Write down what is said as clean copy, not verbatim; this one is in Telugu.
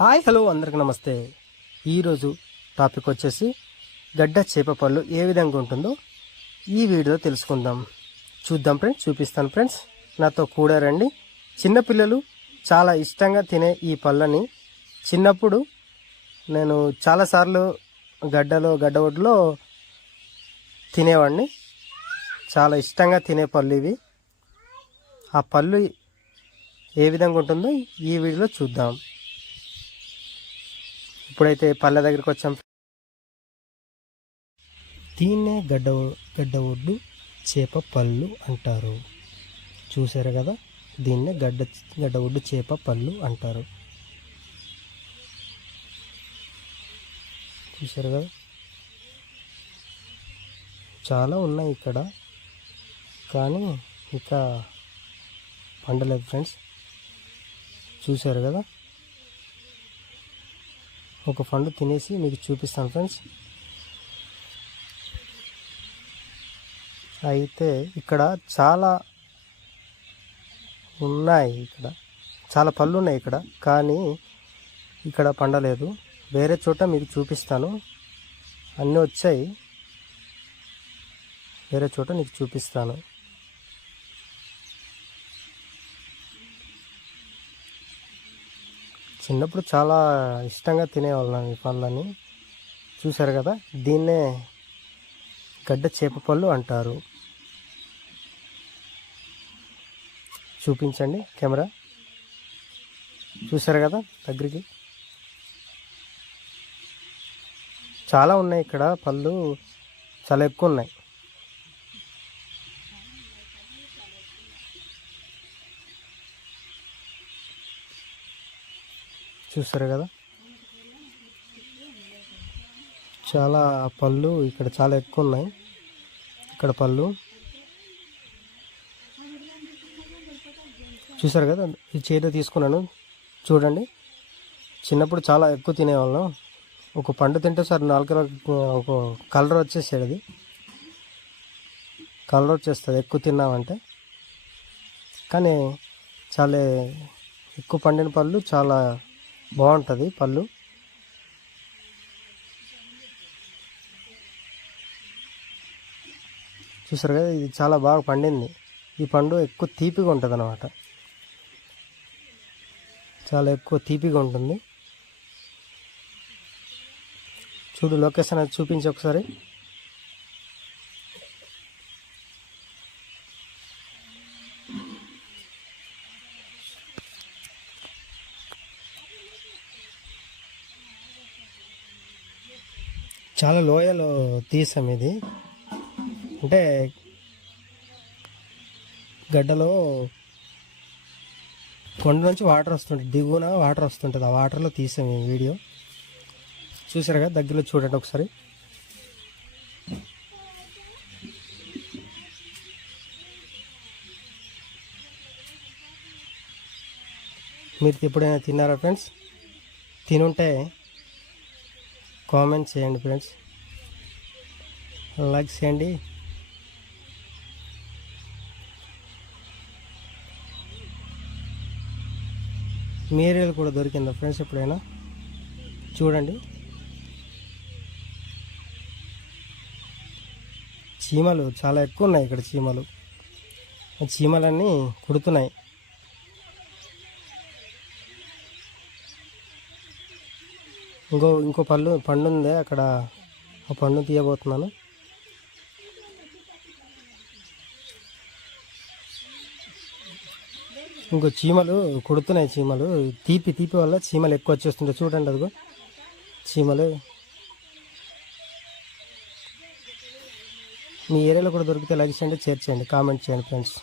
హాయ్ హలో అందరికి నమస్తే. ఈరోజు టాపిక్ వచ్చేసి గడ్డ చేప పళ్ళు ఏ విధంగా ఉంటుందో ఈ వీడియోలో తెలుసుకుందాం. చూద్దాం ఫ్రెండ్స్, చూపిస్తాను ఫ్రెండ్స్, నాతో కూడా రండి. చిన్నపిల్లలు చాలా ఇష్టంగా తినే ఈ పళ్ళని చిన్నప్పుడు నేను చాలాసార్లు గడ్డ ఒడ్లో తినేవాడిని. చాలా ఇష్టంగా తినే పళ్ళు ఇవి. ఆ పళ్ళు ఏ విధంగా ఉంటుందో ఈ వీడియోలో చూద్దాం. ఇప్పుడైతే పళ్ళ దగ్గరికి వచ్చాం. దీన్నే గడ్డ ఒడ్డు చేప పళ్ళు అంటారు. చూసారు కదా, దీన్నే గడ్డ ఒడ్డు చేప పళ్ళు అంటారు. చూసారు కదా, చాలా ఉన్నాయి ఇక్కడ, కానీ ఇంకా పండలేదు ఫ్రెండ్స్. చూసారు కదా, ఒక పండు తినేసి మీకు చూపిస్తాను ఫ్రెండ్స్. అయితే ఇక్కడ చాలా ఉన్నాయి, చాలా పళ్ళు ఉన్నాయి ఇక్కడ, కానీ ఇక్కడ పండలేదు. వేరే చోట మీకు చూపిస్తాను. అన్నీ వచ్చాయి, వేరే చోట నీకు చూపిస్తాను. చిన్నప్పుడు చాలా ఇష్టంగా తినేవాళ్ళం ఈ పళ్ళని. చూసారు కదా, దీన్నే గడ్డ చేప పళ్ళు అంటారు. చూపించండి కెమెరా. చూసారు కదా, దగ్గరికి చాలా ఉన్నాయి ఇక్కడ పళ్ళు, చాలా ఎక్కువ ఉన్నాయి. చూస్తారు కదా, చాలా పళ్ళు ఇక్కడ చాలా ఎక్కువ ఉన్నాయి. ఇక్కడ పళ్ళు చూసారు కదా, ఈ చేతితో తీసుకున్నాను. చూడండి, చిన్నప్పుడు చాలా ఎక్కువ తినేవాళ్ళం. ఒక పండు తింటే సార్ 4 ఒక కలర్ వచ్చేసేది. అది కలర్ వచ్చేస్తుంది ఎక్కువ తిన్నామంటే. కానీ చాలా ఎక్కువ పండిన పళ్ళు చాలా బాగుంటుంది పళ్ళు. చూసారు కదా, ఇది చాలా బాగా పండింది. ఈ పండు ఎక్కువ తీపిగా ఉంటుంది అన్నమాట, చాలా ఎక్కువ తీపిగా ఉంటుంది. చూడు, లొకేషన్ అది చూపించి ఒకసారి. చాలా లోయలో తీసాం ఇది. అంటే గడ్డలో కొండ నుంచి వాటర్ వస్తుంటుంది, దిగువన వాటర్ వస్తుంటుంది. ఆ వాటర్లో తీసాం ఈ వీడియో. చూసారు కదా, దగ్గరలో చూడండి ఒకసారి. మీరు ఎప్పుడైనా తిన్నారా ఫ్రెండ్స్? తినుంటే కామెంట్ చేయండి ఫ్రెండ్స్, లైక్ చేయండి. మీ ఏరియాలో కూడా దొరికిందా ఫ్రెండ్స్ ఎప్పుడైనా? చూడండి, చీమలు చాలా ఎక్కువ ఉన్నాయి ఇక్కడ. చీమలన్నీ కుడుతున్నాయి. ఇంకో పండు ఉంది అక్కడ, ఆ పండు తీయబోతున్నాను. ఇంకో చీమలు కుడుతున్నాయి. చీమలు తీపి వల్ల చీమలు ఎక్కువ వచ్చేస్తుంటాయి. చూడండి, అదిగో చీమలు. మీ ఏరియాలో కూడా దొరికితే లైక్ చేయండి, షేర్ చేయండి, కామెంట్ చేయండి ఫ్రెండ్స్.